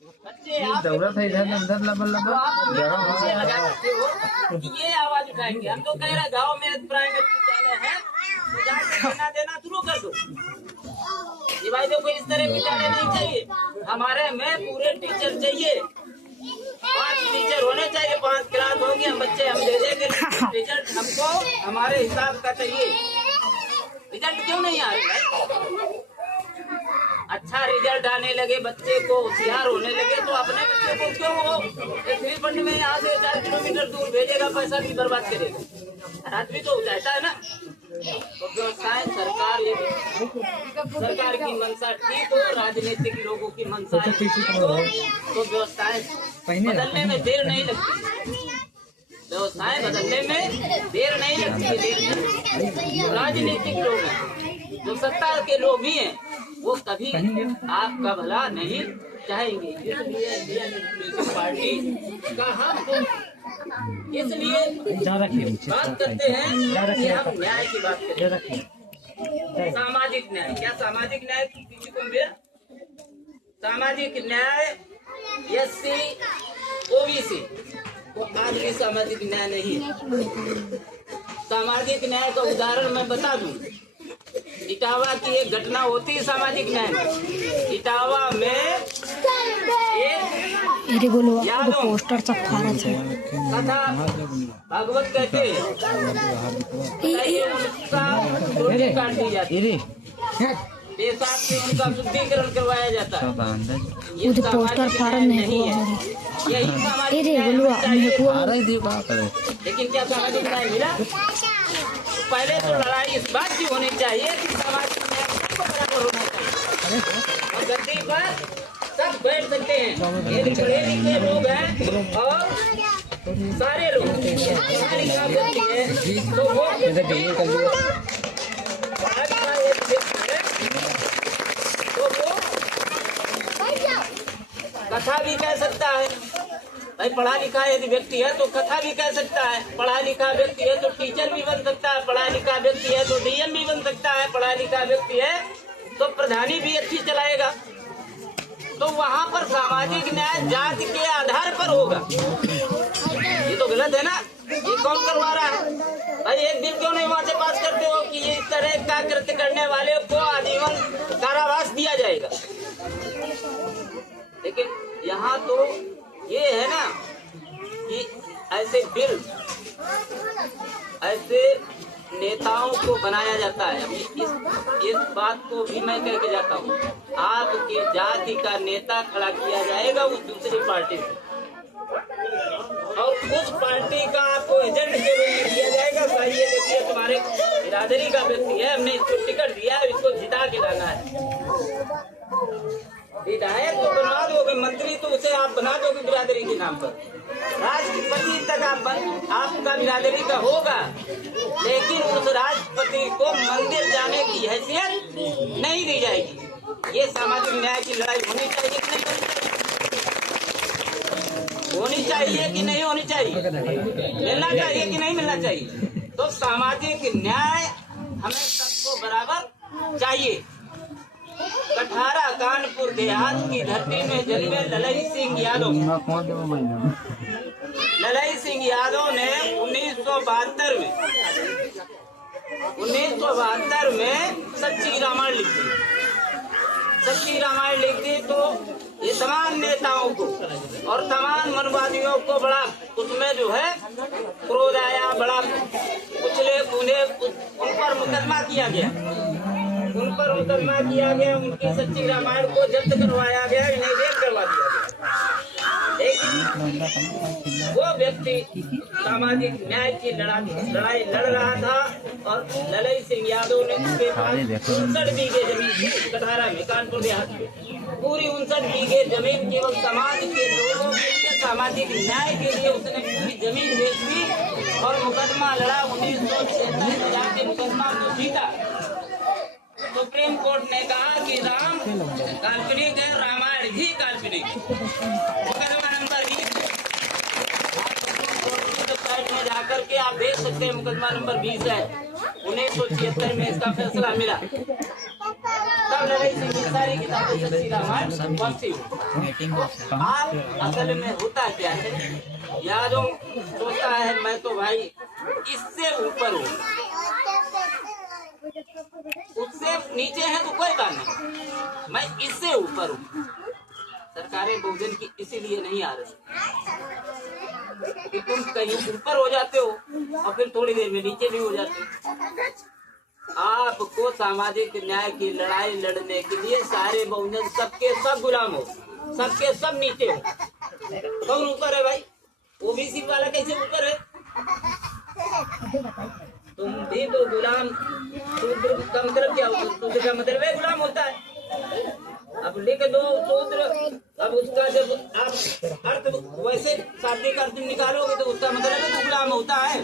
दौरा था इधर अंदर लबल ये आवाज उठाएंगे। हम तो कह रहे गाँव में प्राइवेट विद्यालय है तो जाके देना देना शुरू कर दो। ये भाई देखो इस तरह विद्यालय नहीं चाहिए हमारे में, पूरे टीचर चाहिए। 5 टीचर होने चाहिए, 5 क्लास होगी, हम बच्चे हम दे देंगे। रिजल्ट हमको हमारे हिसाब का चाहिए। रिजल्ट क्यों नहीं आ रहा है? अच्छा रिजल्ट आने लगे, बच्चे को होशियार होने लगे तो अपने बच्चे को क्यों वो फ्री फंड में यहाँ से 4 किलोमीटर दूर भेजेगा, पैसा भी बर्बाद करेगा। आदमी तो चाहता है ना। तो व्यवस्थाएं सरकार की मंशा ठीक हो, राजनीतिक लोगों की मंशा ठीक हो तो व्यवस्थाएं बदलने में देर नहीं लगती। व्यवस्थाएं बदलने में देर नहीं लगती। लेकिन राजनीतिक लोग हैं, जो सत्ता के लोग भी हैं, वो कभी आपका भला नहीं चाहेंगे। इसलिए इंडियन पार्टी का हम इसलिए बात करते हैं कि हम न्याय की बात करें। सामाजिक न्याय, क्या सामाजिक न्याय किसी को मिला? सामाजिक न्याय एससी ओबीसी वो आज भी सामाजिक न्याय नहीं है। सामाजिक न्याय का उदाहरण मैं बता दूं। इटावा की एक घटना होती है सामाजिक न्याय में। इटावा में यादों पोस्टर सब फारत है तथा भागवत कहते काट दी जाती है, पेशाब से उनका शुद्धिकरण करवाया जाता है। ये पोस्टर फारम नहीं है, यही सामाजिक लेकिन क्या सामाजिक न्याय मिला? पहले तो लड़ाई इस बात की होनी चाहिए कि सामाजिक न्याय सबको बराबर होना चाहिए और गद्दी पर सब बैठ सकते हैं। ये पढ़े लिखे लोग हैं और सारे लोग हमारी व्यक्ति है तो वो कथा भी कह सकता है। भाई पढ़ा लिखा यदि व्यक्ति है तो कथा भी कह सकता है। पढ़ा लिखा व्यक्ति है तो टीचर भी बन सकता है। पढ़ा लिखा व्यक्ति है तो डीएम भी बन सकता है। पढ़ा लिखा व्यक्ति है तो प्रधानी भी अच्छी चलाएगा। तो वहाँ पर सामाजिक न्याय जाति के आधार पर होगा। ये तो गलत है ना। ये कौन करवा रहा है? भाई एक दिन क्यों नहीं वहाँ से पास करते हो कि इस तरह का कृत्य करने वाले को आजीवन कारावास दिया जाएगा। लेकिन यहाँ तो ये है ना कि ऐसे बिल ऐसे नेताओं को बनाया जाता है। इस बात को भी मैं कह के जाता हूँ, आपकी जाति का नेता खड़ा किया जाएगा उस दूसरी पार्टी से और उस पार्टी का आपको एजेंट के रूप में दिया जाएगा। भाई ये देखिए तुम्हारे बिरादरी का व्यक्ति है, हमने इसको टिकट दिया है, इसको जिता के लाना है। विधायक तो बनवा दोगे, मंत्री तो उसे आप बना दोगे बिरादरी के नाम पर। राष्ट्रपति तक आपका बिरादरी का होगा, लेकिन उस राष्ट्रपति को मंदिर जाने की हैसियत नहीं दी जाएगी। ये सामाजिक न्याय की लड़ाई होनी चाहिए कि नहीं होनी चाहिए कि नहीं होनी चाहिए? मिलना चाहिए कि नहीं मिलना चाहिए? तो सामाजिक न्याय हमें सबको बराबर चाहिए। कठारा कानपुर देहात की धरती में जन्मे ललई सिंह यादव। ललई सिंह यादव ने 1972 में सच्ची रामायण लिखी। सच्ची रामायण लिखी तो ये तमाम नेताओं को और तमाम मनवादियों को बड़ा उसमें जो है क्रोध आया, बड़ा कुचले कूदे, उन पर मुकदमा किया गया। उनकी सच्ची रामायण को जब्त करवाया गया, नैवेद्य करवा दिया गया। लेकिन वो व्यक्ति सामाजिक न्याय की लड़ाई लड़ रहा था और ललई सिंह यादव ने उसके पास 59 बीघे जमीन कठारा में कानपुर देहात में पूरी 59 बीघे जमीन केवल समाज के लोगों के लिए सामाजिक न्याय के लिए उसने पूरी जमीन बेच दी और मुकदमा लड़ा। 1946 के मुकदमा को जीता। सुप्रीम कोर्ट ने कहा कि राम काल्पनिक है, रामायण भी काल्पनिक। मुकदमा नंबर 20 वेबसाइट में जाकर के आप देख सकते हैं, मुकदमा नंबर 20 है। 1976 में इसका फैसला मिला। किताब लड़ाई सिंह की सारी किताबें सच्ची रामायण वापसी हो। आप असल में होता क्या है, यादों सोचता है मैं तो भाई इससे ऊपर हूँ, उससे नीचे है तो कोई बात नहीं, मैं इससे ऊपर हूँ। सरकारें बहुजन की इसीलिए नहीं आ रही कि तुम कहीं ऊपर हो जाते हो और फिर थोड़ी देर में नीचे भी हो जाते हो। आपको सामाजिक न्याय की लड़ाई लड़ने के लिए सारे बहुजन सबके सब गुलाम हो, सबके सब नीचे हो। कौन ऊपर है भाई? ओबीसी वाला कैसे ऊपर है? तुम भी तो गुलाम। शूद्र का मतलब क्या होता है? शूद्र का मतलब है गुलाम होता है। अब लिख दो शूद्र, अब उसका जब आप अर्थ वैसे शाब्दिक अर्थ निकालोगे तो उसका मतलब है तो गुलाम होता है।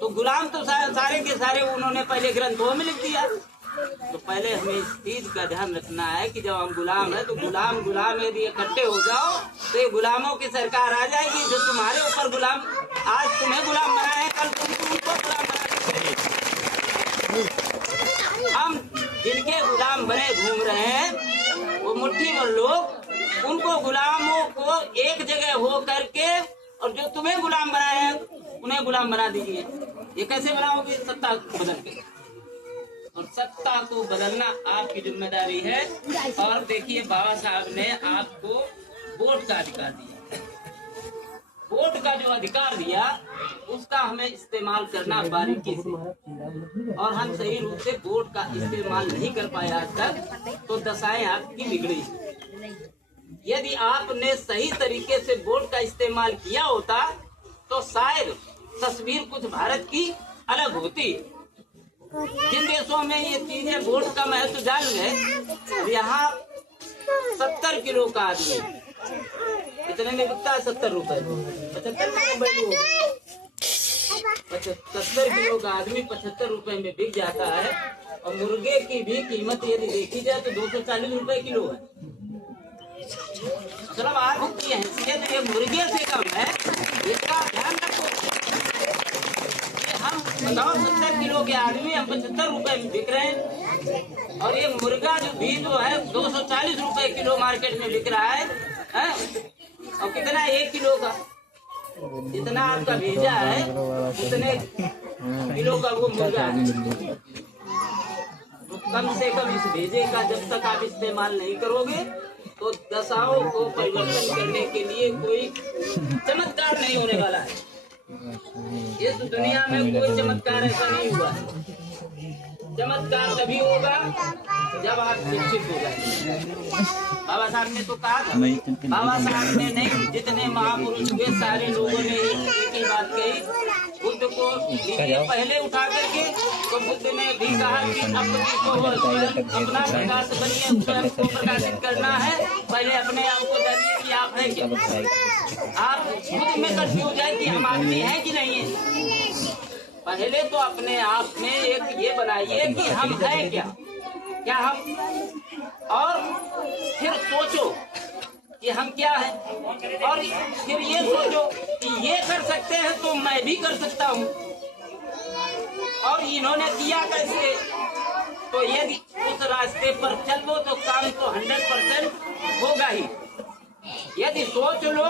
तो गुलाम तो सारे के सारे उन्होंने पहले ग्रंथों में लिख दिया। तो पहले हमें इस चीज का ध्यान रखना है कि जब हम गुलाम है तो गुलाम यदि इकट्ठे हो जाओ तो ये गुलामों की सरकार आ जाएगी जो तुम्हारे ऊपर गुलाम, आज तुम्हें गुलाम बनाए, कल तुमको गुलाम बनाए। हम जिनके गुलाम बने घूम रहे हैं वो मुट्ठी भर लोग, उनको गुलामों को एक जगह हो करके और जो तुम्हें गुलाम बनाए हैं उन्हें गुलाम बना दीजिए। ये कैसे बनाओगे? सत्ता बदल के। और सत्ता को बदलना आपकी जिम्मेदारी है। और देखिए बाबा साहब ने आपको वोट का अधिकार दिया, वोट का जो अधिकार दिया उसका हमें इस्तेमाल करना बारीकी से। और हम सही रूप से वोट का इस्तेमाल नहीं कर पाए आज तक तो दशाएं आपकी बिगड़ी। यदि आपने सही तरीके से वोट का इस्तेमाल किया होता तो शायद तस्वीर कुछ भारत की अलग होती। जिन देशों में ये चीजें वोट का महत्व जान गए, यहाँ 70 किलो का आदमी इतने में बिकता है 70 रुपए, 75 किलो का आदमी 75 रुपए में बिक जाता है। और मुर्गे की भी कीमत यदि देखी जाए तो 240 रुपए किलो है। चलो आपकी हैसियत ये मुर्गे से कम है, इसका ध्यान रखो। हम 70 किलो के आदमी हम 75 रुपए में बिक रहे हैं और ये मुर्गा जो है 240 रुपए किलो मार्केट में बिक रहा है। और कितना 1 किलो का जितना आपका भेजा है उतने किलो का वो मुर्गा है। तो कम से कम इस भेजे का जब तक आप इस्तेमाल नहीं करोगे तो दशाओं को परिवर्तन करने के लिए कोई चमत्कार नहीं होने वाला है। इस दुनिया में कोई चमत्कार ऐसा नहीं हुआ है। चमत्कार तभी होगा जब आप शिक्षित हो जाएंगे। बाबा साहब ने तो कहा था, बाबा साहब ने नहीं, जितने महापुरुष हुए सारे लोगों ने एक ही बात कही। बुद्ध को पहले उठा करके तो बुद्ध ने भी कहा कि अपना प्रकाश बनिए, स्वयं को प्रकाशित करना है। पहले अपने आप को जानिए कि आप हैं क्या, आप खुद में कंफ्यूज है कि हम आदमी हैं कि नहीं है। पहले तो अपने आप में एक ये बनाइए कि हम हैं क्या हम, और फिर सोचो कि हम क्या हैं, और फिर ये सोचो कि ये कर सकते हैं तो मैं भी कर सकता हूँ। और इन्होंने किया कैसे? तो यदि उस रास्ते पर चल लो तो काम तो 100% होगा ही। यदि सोच लो,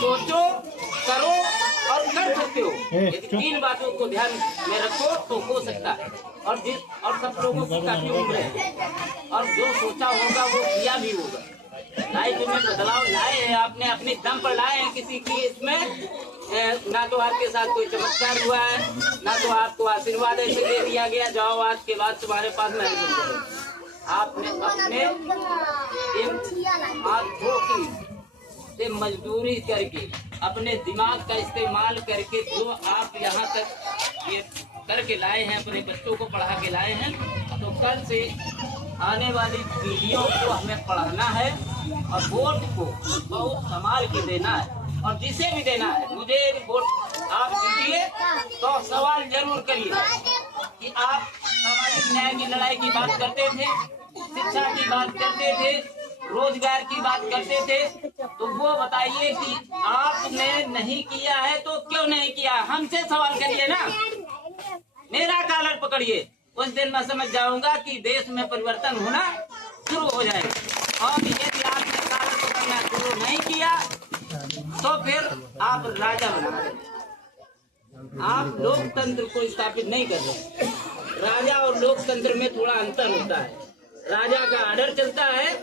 सोचो, करो और कर सकते हो। यदि 3 बातों को ध्यान में रखो तो हो सकता है। और सब लोगों की काफी उम्र है और जो सोचा होगा वो किया भी होगा। लाइफ में बदलाव लाए हैं आपने, अपने दम पर लाए हैं। किसी की इसमें ना तो आपके साथ कोई चमत्कार हुआ है, ना तो आपको आशीर्वाद ऐसे दे दिया गया जाओ आज के बाद तुम्हारे पास नहीं मिल। आपने अपने हाथों से मजदूरी करके, अपने दिमाग का इस्तेमाल करके जो आप यहाँ तक ये करके लाए हैं, अपने बच्चों को पढ़ा के लाए हैं, तो कल से आने वाली पीढ़ियों को हमें पढ़ाना है और वोट को बहुत संभाल के देना है। और जिसे भी देना है, मुझे वोट आप दीजिए तो सवाल जरूर करिए कि आप सामाजिक न्याय की लड़ाई की बात करते थे, शिक्षा की बात करते थे, रोजगार की बात करते थे, तो वो बताइए कि आपने नहीं किया है तो क्यों नहीं किया। हमसे सवाल करिए ना, मेरा कॉलर पकड़िए, कुछ दिन मैं समझ जाऊंगा कि देश में परिवर्तन होना शुरू हो जाएगा। और यदि आपने कागज पकड़ना शुरू नहीं किया तो फिर आप राजा बना रहे, आप लोकतंत्र को स्थापित नहीं कर रहे। राजा और लोकतंत्र में थोड़ा अंतर होता है। राजा का आर्डर चलता है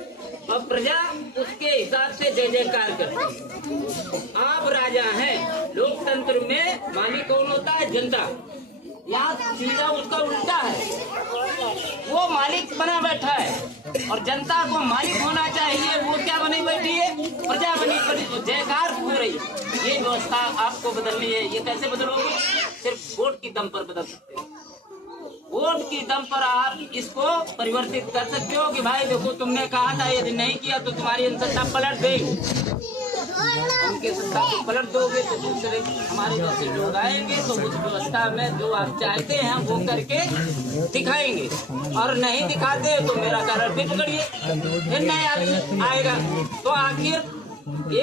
और प्रजा उसके हिसाब से जय जयकार करती है। आप राजा हैं, लोकतंत्र में मालिक कौन होता है? जनता। यहाँ सीधा उसका उल्टा है, वो मालिक बना बैठा है और जनता को मालिक होना चाहिए। वो क्या बनी बैठी है? प्रजा बनी जयकार हो रही है। ये व्यवस्था आपको बदलनी है। ये कैसे बदलोगे? सिर्फ वोट की दम पर बदल सकते हो। वोट की दम पर आप इसको परिवर्तित कर सकते हो कि भाई देखो तुमने कहा था, यदि नहीं किया तो तुम्हारी सत्ता पलट देंगे। उनके सत्ता को पलट दोगे तो दूसरे हमारे जैसे लोग आएंगे तो उस व्यवस्था में जो आप चाहते हैं वो करके दिखाएंगे, और नहीं दिखाते तो मेरा कारण भी पकड़िए, फिर नया आएगा। तो आखिर